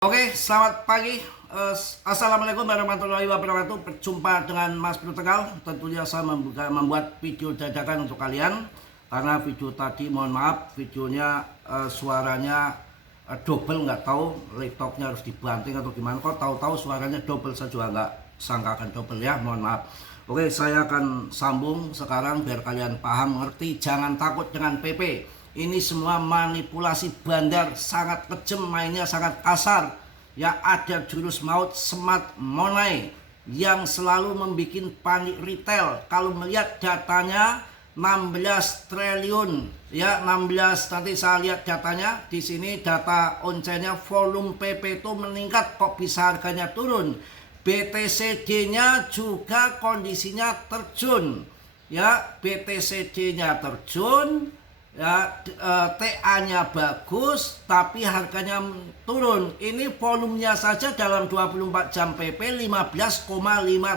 Oke, selamat pagi. Assalamualaikum warahmatullahi wabarakatuh. Berjumpa dengan Mas Bro Tegal. Tentunya saya membuat video dadakan untuk kalian karena video tadi, mohon maaf, videonya suaranya double, nggak tahu laptopnya harus dibanting atau gimana. Kok tahu-tahu suaranya double, saya juga nggak sangka akan double ya, mohon maaf. Oke, saya akan sambung sekarang biar kalian paham, ngerti. Jangan takut dengan PP. Ini semua manipulasi bandar, sangat kejam, mainnya sangat kasar. Ya, ada jurus maut smart money yang selalu membuat panik retail. Kalau melihat datanya 16 triliun, ya 16, nanti saya lihat datanya di sini, data oncennya, volume PP itu meningkat, kok bisa harganya turun. BTCD-nya juga kondisinya terjun, ya BTCD-nya terjun. Ya, TA-nya bagus tapi harganya turun. Ini volumenya saja dalam 24 jam PP 15,5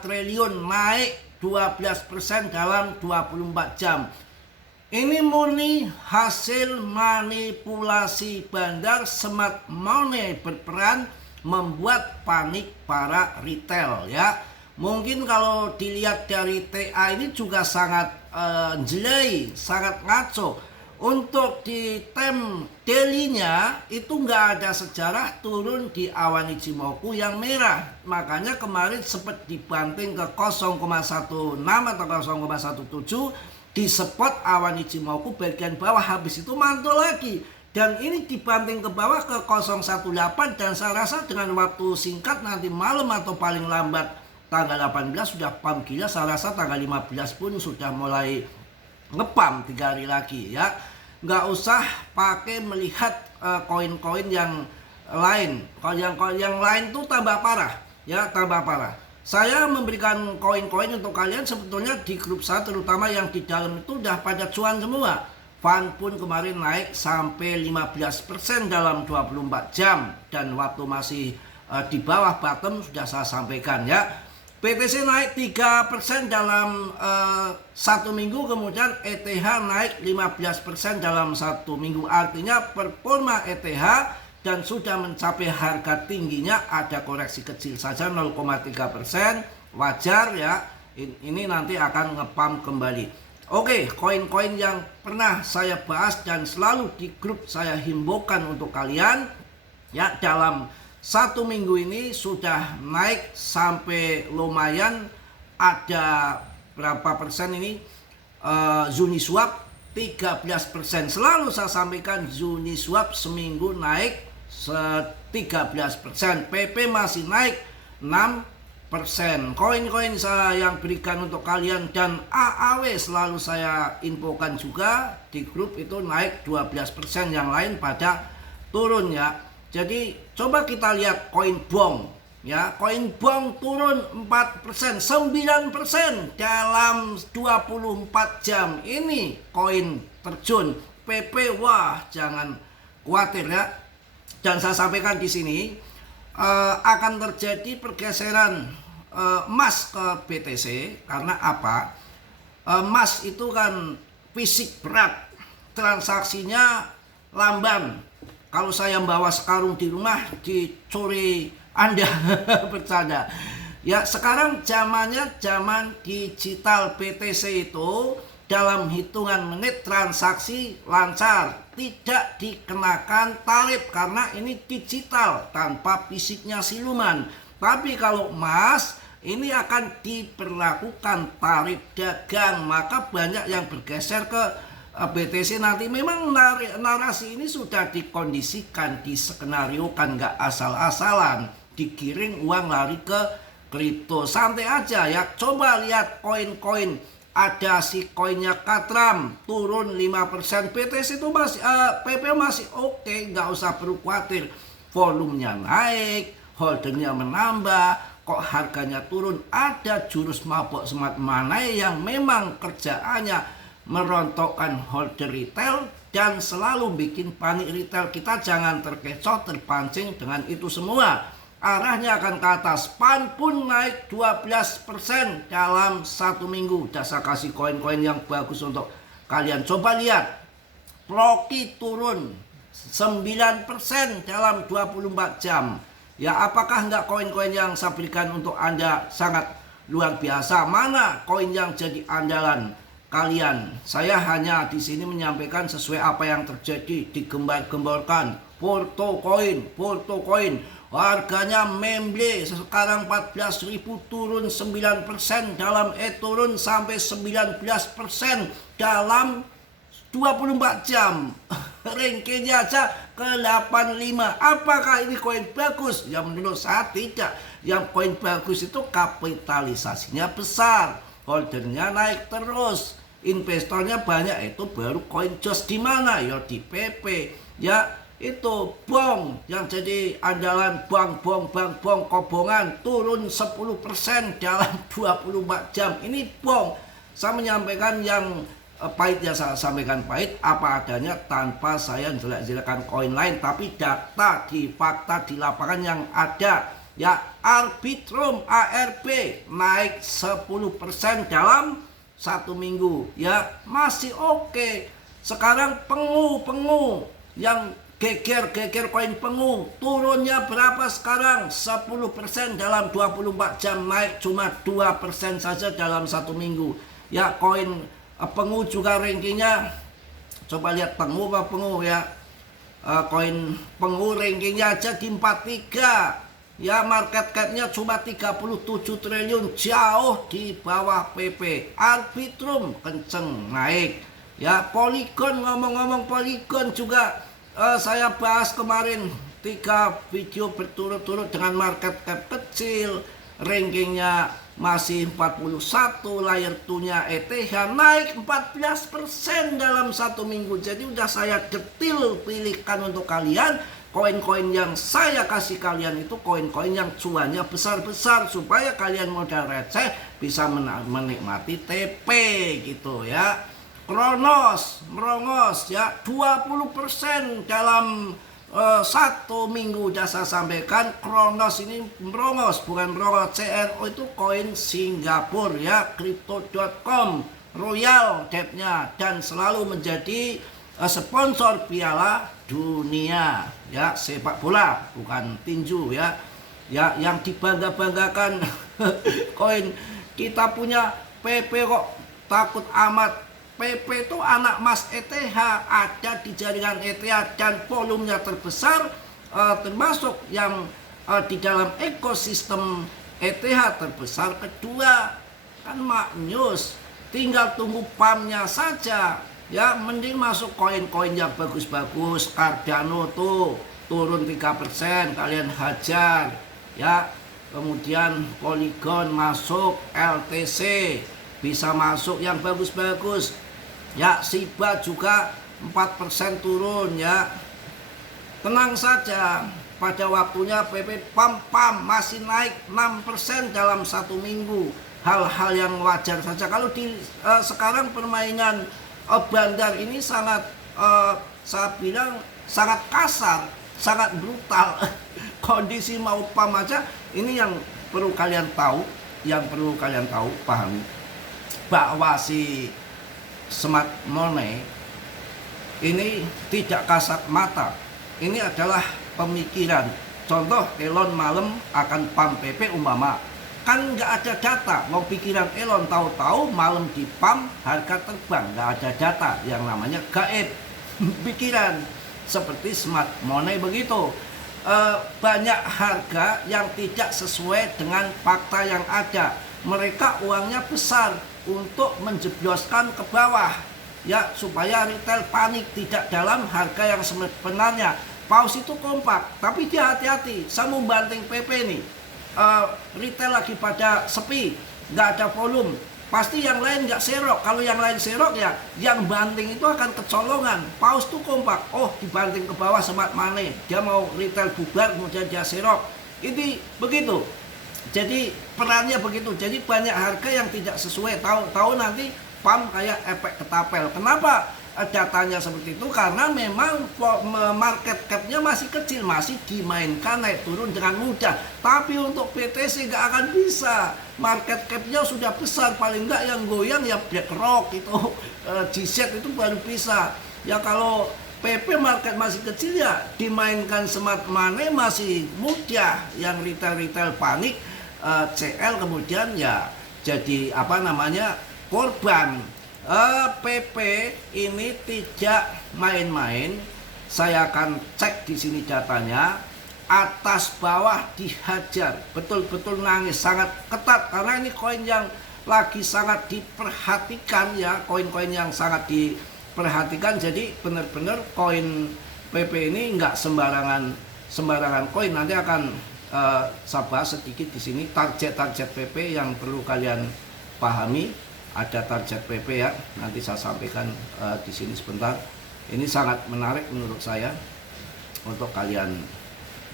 triliun, naik 12% dalam 24 jam. Ini murni hasil manipulasi bandar. Smart money berperan membuat panik para retail, ya. Mungkin kalau dilihat dari TA ini juga sangat jelek, sangat ngaco. Untuk di time daily-nya itu nggak ada sejarah turun di awan Ichimoku yang merah. Makanya kemarin sempat dibanting ke 0,16 atau 0,17 di spot awan Ichimoku bagian bawah, habis itu mantul lagi. Dan ini dibanting ke bawah ke 0,18 dan saya rasa dengan waktu singkat nanti malam atau paling lambat tanggal 18 sudah pump gila. Saya rasa tanggal 15 pun sudah mulai ngepam 3 hari lagi, ya. Nggak usah pakai melihat koin-koin yang lain. Kalau yang lain tuh tambah parah, ya, tambah parah. Saya memberikan koin-koin untuk kalian sebetulnya di grup saya, terutama yang di dalam itu udah pada cuan semua. Fan pun kemarin naik sampai 15% dalam 24 jam dan waktu masih di bawah bottom sudah saya sampaikan, ya. BTC naik 3% dalam 1 minggu, kemudian ETH naik 15% dalam 1 minggu. Artinya performa ETH dan sudah mencapai harga tingginya, ada koreksi kecil saja 0,3%, wajar, ya. Ini nanti akan ngepump kembali. Oke, koin-koin yang pernah saya bahas dan selalu di grup saya himbaukan untuk kalian, ya, dalam 1 minggu ini sudah naik sampai lumayan, ada berapa persen ini? Uniswap 13%. Selalu saya sampaikan Uniswap seminggu naik 13%. PP masih naik 6%. Koin-koin saya yang berikan untuk kalian dan AAW selalu saya infokan juga di grup itu naik 12%, yang lain pada turun, ya. Jadi coba kita lihat koin BONG, ya. Koin BONG turun 4%, 9% dalam 24 jam. Ini koin terjun. PP, wah, jangan khawatir, ya. Dan saya sampaikan di sini akan terjadi pergeseran emas ke BTC. Karena apa? Emas itu kan fisik berat, transaksinya lamban. Kalau saya bawa sekarung di rumah dicuri Anda. Bercanda, ya. Sekarang zamannya zaman digital. BTC itu dalam hitungan menit transaksi lancar, tidak dikenakan tarif karena ini digital tanpa fisiknya siluman. Tapi kalau emas ini akan diberlakukan tarif dagang, maka banyak yang bergeser ke BTC nanti. Memang narasi ini sudah dikondisikan, diskenariokan, nggak asal-asalan digiring uang lari ke kripto. Santai aja, ya. Coba lihat koin-koin, ada si koinnya Katram turun 5%, BTC itu masih PP masih oke, nggak usah perlu khawatir. Volumenya naik, holdernya menambah, kok harganya turun. Ada jurus mabok smart money yang memang kerjaannya merontokkan holder retail dan selalu bikin panik retail. Kita jangan terkecoh, terpancing dengan itu semua. Arahnya akan ke atas. PAN pun naik 12% dalam 1 minggu. Udah saya kasih koin-koin yang bagus untuk kalian. Coba lihat, Ploki turun 9% dalam 24 jam. Ya, apakah enggak koin-koin yang saya berikan untuk Anda sangat luar biasa? Mana koin yang jadi andalan kalian? Saya hanya di sini menyampaikan sesuai apa yang terjadi, digembar-gemborkan. Porto koin. Harganya memble sekarang 14.000 turun 9% turun sampai 19% dalam 24 jam. Rankingnya aja ke 85. Apakah ini koin bagus? Ya menurut saya tidak. Yang koin bagus itu kapitalisasinya besar, holdernya naik terus, investornya banyak. Itu baru koin jos. Di mana? Ya di PP. Ya itu bong yang jadi andalan, bank kobongan turun 10% dalam 24 jam. Ini bong. Saya menyampaikan yang pahit, ya saya sampaikan pahit apa adanya tanpa saya jelek-jelekan koin lain, tapi data di fakta di lapangan yang ada. Ya, Arbitrum ARB naik 10% dalam 1 minggu. Ya, masih oke. Sekarang pengu yang geger koin pengu turunnya berapa sekarang? 10% dalam 24 jam, naik cuma 2% saja dalam 1 minggu. Ya, koin pengu juga rankingnya, coba lihat pengu ya, koin pengu rankingnya aja di 43. Ya, market capnya cuma 37 triliun, jauh di bawah PP. Arbitrum kenceng naik. Ya, Polygon, ngomong-ngomong Polygon juga saya bahas kemarin 3 video berturut-turut dengan market cap kecil, rankingnya masih 41, layer 2-nya ETH naik 14% dalam 1 minggu. Jadi udah saya detil pilihkan untuk kalian. Koin-koin yang saya kasih kalian itu koin-koin yang cuannya besar-besar, supaya kalian modal receh bisa menikmati TP gitu ya. Kronos merongos ya 20% dalam 1 minggu. Udah saya sampaikan, Kronos ini merongos, bukan merongos. CRO itu koin Singapura ya, crypto.com, Royal Debt-nya, dan selalu menjadi sponsor Piala Dunia ya, sepak bola bukan tinju ya. Ya, yang dibangga-banggakan koin kita punya PP kok takut amat. PP itu anak mas ETH, ada di jaringan ETH dan volumenya terbesar, termasuk yang di dalam ekosistem ETH terbesar kedua. Kan maknyus, tinggal tunggu pumpnya saja. Ya, mending masuk koin-koin yang bagus-bagus. Cardano tuh turun 3%, kalian hajar ya. Kemudian Polygon masuk, LTC bisa masuk yang bagus-bagus. Ya, Shiba juga 4% turun ya. Tenang saja, pada waktunya PP pam masih naik 6% dalam 1 minggu. Hal-hal yang wajar saja. Kalau di sekarang permainan bandar ini sangat saya bilang sangat kasar, sangat brutal. Kondisi mau pam aja, ini yang perlu kalian tahu, pahami bahwa si smart money ini tidak kasat mata. Ini adalah pemikiran. Contoh, Elon malam akan pump PP umpama, kan nggak ada data. Mau pikiran Elon, tahu-tahu malam di pump harga terbang, nggak ada data, yang namanya gaib. Pikiran seperti smart money begitu. Banyak harga yang tidak sesuai dengan fakta yang ada. Mereka uangnya besar untuk menjebloskan ke bawah ya, supaya retail panik tidak dalam harga yang sebenarnya. Paus itu kompak, tapi dia hati-hati. Saya mau banting PP nih, retail lagi pada sepi, nggak ada volume, pasti yang lain nggak serok. Kalau yang lain serok ya yang banting itu akan kecolongan. Paus tuh kompak, oh dibanting ke bawah smart money, dia mau retail bubar kemudian dia serok. Ini begitu. Jadi perannya begitu. Jadi banyak harga yang tidak sesuai. Tahu nanti pam kayak efek ketapel. Kenapa datanya seperti itu? Karena memang market cap-nya masih kecil, masih dimainkan naik turun dengan mudah. Tapi untuk BTC nggak akan bisa. Market cap-nya sudah besar, paling nggak yang goyang ya BlackRock itu, GZ itu baru bisa. Ya kalau PP market masih kecil ya, dimainkan smart money masih mudah, yang retail panik, CL kemudian ya jadi apa namanya korban. PP ini tidak main-main. Saya akan cek di sini datanya, atas bawah dihajar, betul-betul nangis, sangat ketat karena ini koin yang lagi sangat diperhatikan ya, koin-koin yang sangat diperhatikan. Jadi benar-benar koin PP ini nggak sembarangan koin. Nanti akan saya bahas sedikit di sini target PP yang perlu kalian pahami. Ada target PP ya, nanti saya sampaikan di sini sebentar. Ini sangat menarik menurut saya untuk kalian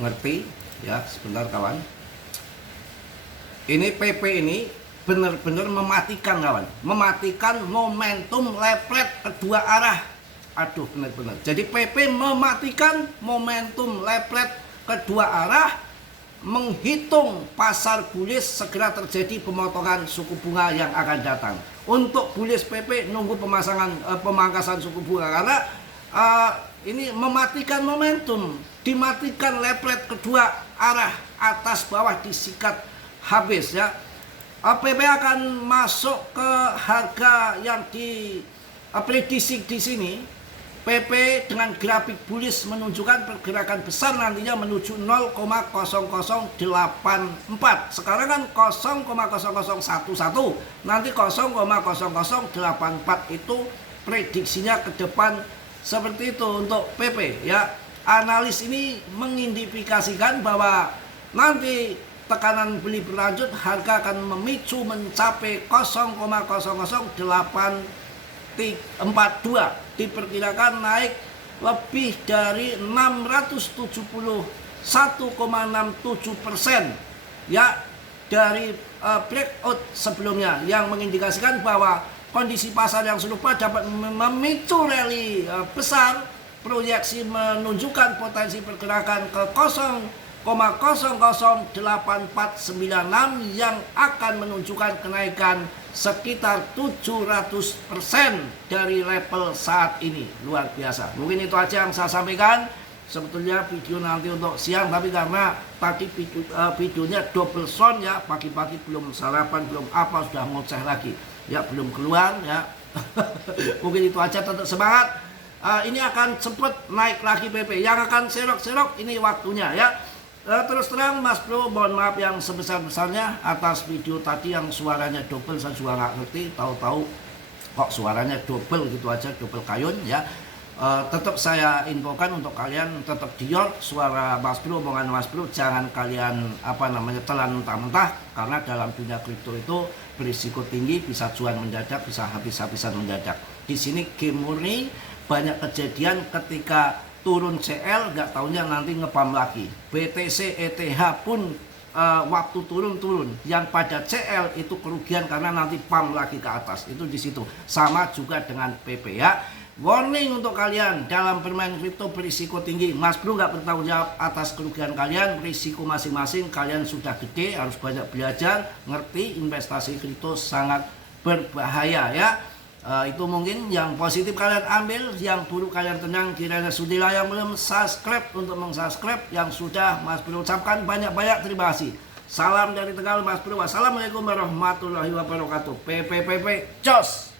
ngerti ya. Sebentar kawan, ini PP ini benar-benar mematikan kawan, mematikan momentum lepret kedua arah. Aduh, benar-benar. Jadi PP mematikan momentum lepret kedua arah, menghitung pasar bullish segera terjadi pemotongan suku bunga yang akan datang. Untuk bullish PP nunggu pemangkasan suku bunga karena ini mematikan momentum, dimatikan lepret kedua arah, atas bawah disikat habis ya. PP akan masuk ke harga yang diprediksi di sini. PP dengan grafik bullish menunjukkan pergerakan besar nantinya menuju 0,0084. Sekarang kan 0,0011, nanti 0,0084 itu prediksinya ke depan seperti itu untuk PP ya. Analis ini mengindikasikan bahwa nanti tekanan beli berlanjut, harga akan memicu mencapai 0,00842, diperkirakan naik lebih dari 671,67% ya dari breakout sebelumnya, yang mengindikasikan bahwa kondisi pasar yang serupa dapat memicu rally besar. Proyeksi menunjukkan potensi pergerakan ke 0,00849 yang akan menunjukkan kenaikan sekitar 700% dari level saat ini. Luar biasa. Mungkin itu aja yang saya sampaikan. Sebetulnya video nanti untuk siang, tapi karena tadi videonya double sound ya, pagi-pagi belum sarapan, belum apa, sudah ngoceh lagi ya, belum keluar ya. Mungkin itu aja, tetap semangat. Ini akan cepat naik lagi PP. Yang akan serok-serok ini waktunya ya. Terus terang Mas Bro, mohon maaf yang sebesar-besarnya atas video tadi yang suaranya double. Saya juga nggak ngerti, tahu-tahu kok suaranya double gitu aja, double kayun ya. Tetap saya infokan untuk kalian, tetap dior suara Mas Bro, omongan Mas Bro, jangan kalian telan mentah-mentah, karena dalam dunia kripto itu berisiko tinggi, bisa cuan mendadak, bisa habis-habisan mendadak. Di sini game murni, banyak kejadian ketika turun CL nggak taunya nanti ngepam lagi. BTC ETH pun waktu turun, yang pada CL itu kerugian karena nanti pam lagi ke atas. Itu di situ. Sama juga dengan PP ya. Warning untuk kalian, dalam bermain kripto berisiko tinggi. Mas Bro nggak bertanggung jawab atas kerugian kalian, risiko masing-masing. Kalian sudah gede, harus banyak belajar, ngerti investasi kripto sangat berbahaya ya. Itu mungkin yang positif kalian ambil, yang buruk kalian tenang. Kiranya sudilah yang belum subscribe untuk meng-subscribe, yang sudah Mas Bro ucapkan banyak-banyak terima kasih. Salam dari Tegal Mas Bro. Wassalamualaikum warahmatullahi wabarakatuh. PP, jos.